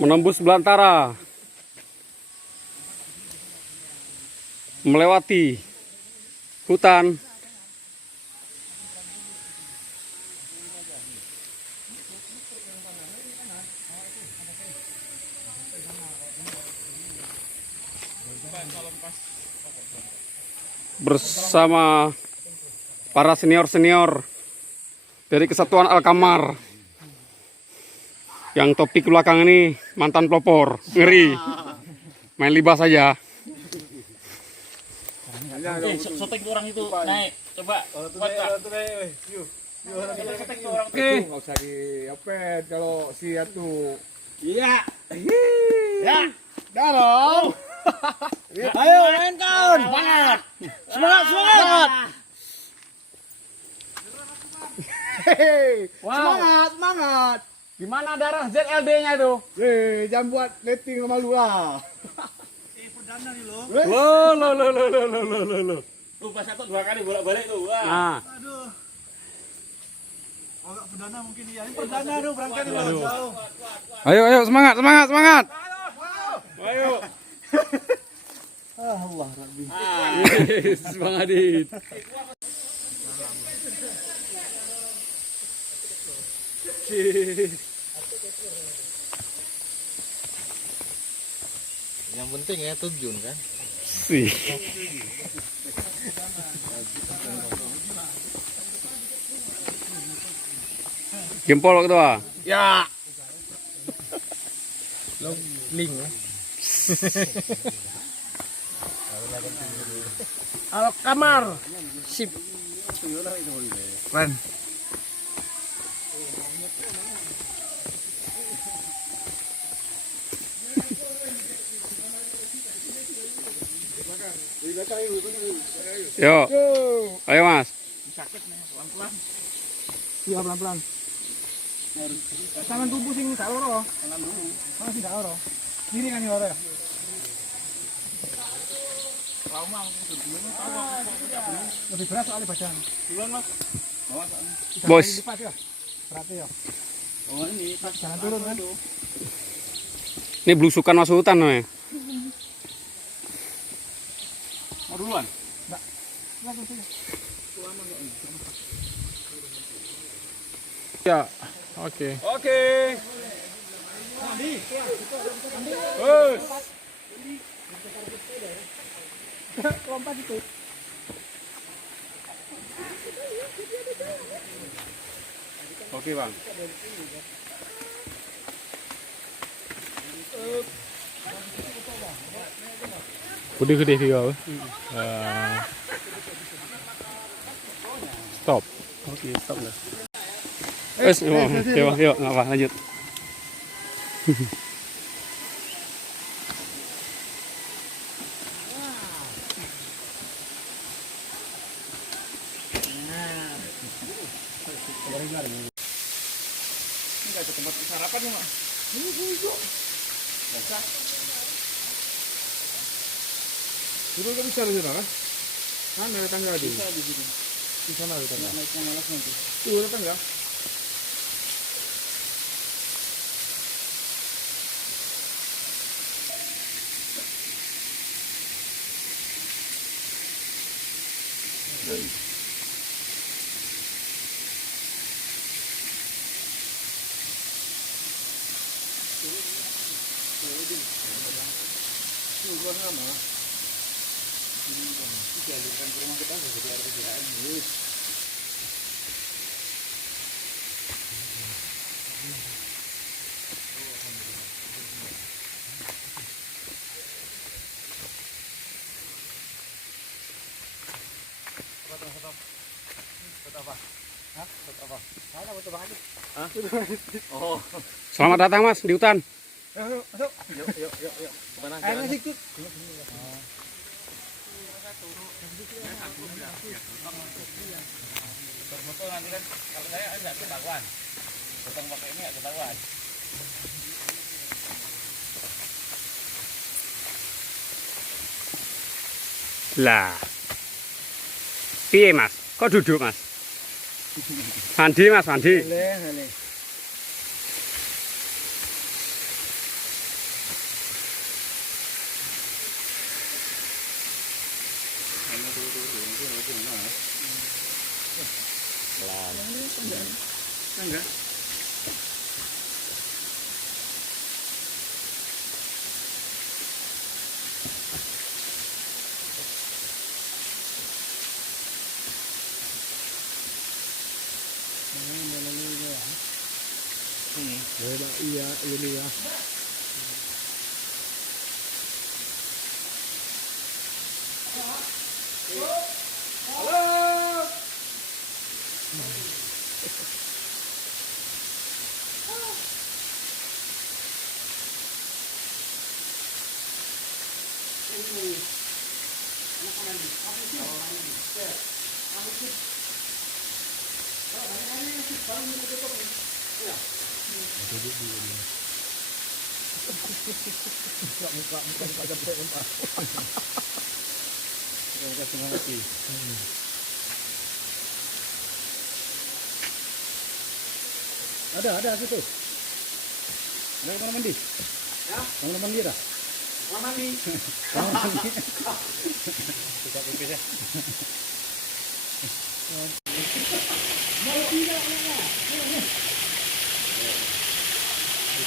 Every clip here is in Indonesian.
menembus belantara, melewati hutan, bersama para senior-senior dari Kesatuan Alkamar. Yang topik belakang ini mantan pelopor, ngeri, main libas saja. Sotek orang itu naik, coba. Oke, nggak usah diopet kalau si itu. Iya. Ya, dorong. Ayo mainkan. Semangat. Semangat. Semangat. Gimana darah ZLD-nya itu? Jangan buat letting sama lu lah. Perdana nih lo. Loh. Tuh pas satu 2 kali bolak-balik tuh. Wah. Nah, Aduh. Agak perdana mungkin ya. Ini perdana tuh berangkat di jauh. ayo semangat. Ayo. Allah Rabbi. Yes, Bang Adit. Yang penting ya terjun kan. Sih. Jempol ketua. Ya. Lo link ya. Alkamar. Sip. Keren. Yuk. Ayo Mas. Sakit nih, pelan-pelan. Iya pelan-pelan. Tangan tubuh sing gak loro. Tangan dulu. Tangan sing gak loro. Kiri kan loro ya. Trauma lebih berat soalnya badan. Duluan Mas. Bawa soalnya. Bos. Lipat ya. Berarti ya. Oh ini Jangan turun kan. Ini belusukan masuk hutan nih. Mau duluan? Enggak. Langsung saja. ya. Oke. Lompat itu. Oke Bang. Gede juga. Stop. Oke, stop lah. Yuk, nggak apa, lanjut. Enggak ke tempat sarapan ya, Mak. Dulu kan bisa di sana kan? Mana ada tangga di? Bisa di sini. Di sana ada tangga. Naiknya malas nanti. Tuh ada tangga. Selamat datang Mas di hutan. Yuk. Kemana Airnya sikit. Foto nanti kan kalau saya nggak ketahuan, potong pakai ini nggak ketahuan. Lah. Piye Mas? Kok duduk Mas? Mandi Mas, mandi. Boleh. Iya, ini ya. Ada situ. Ada kamar mandi. Ya? Kamar mandi ada. Kamar mandi. Kamar mandi. Buka pipis ya.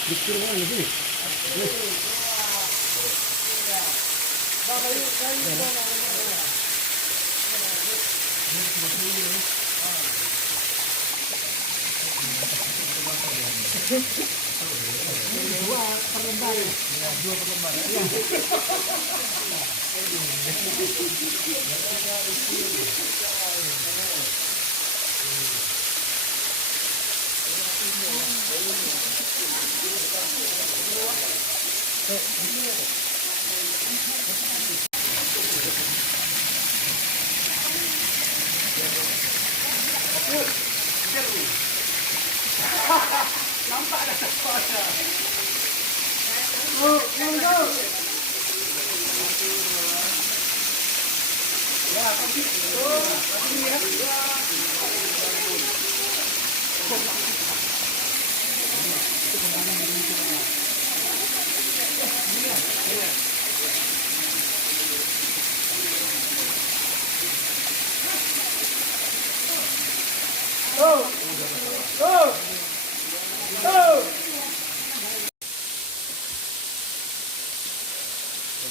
Dikir mana di sini?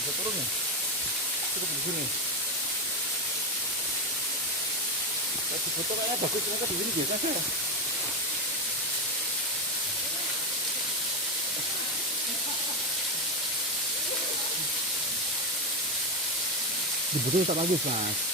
Bisa turun ya? Cukup di sini. Di foto kayaknya bagus, ternyata di sini biasa aja. Di foto tak bagus, Mas.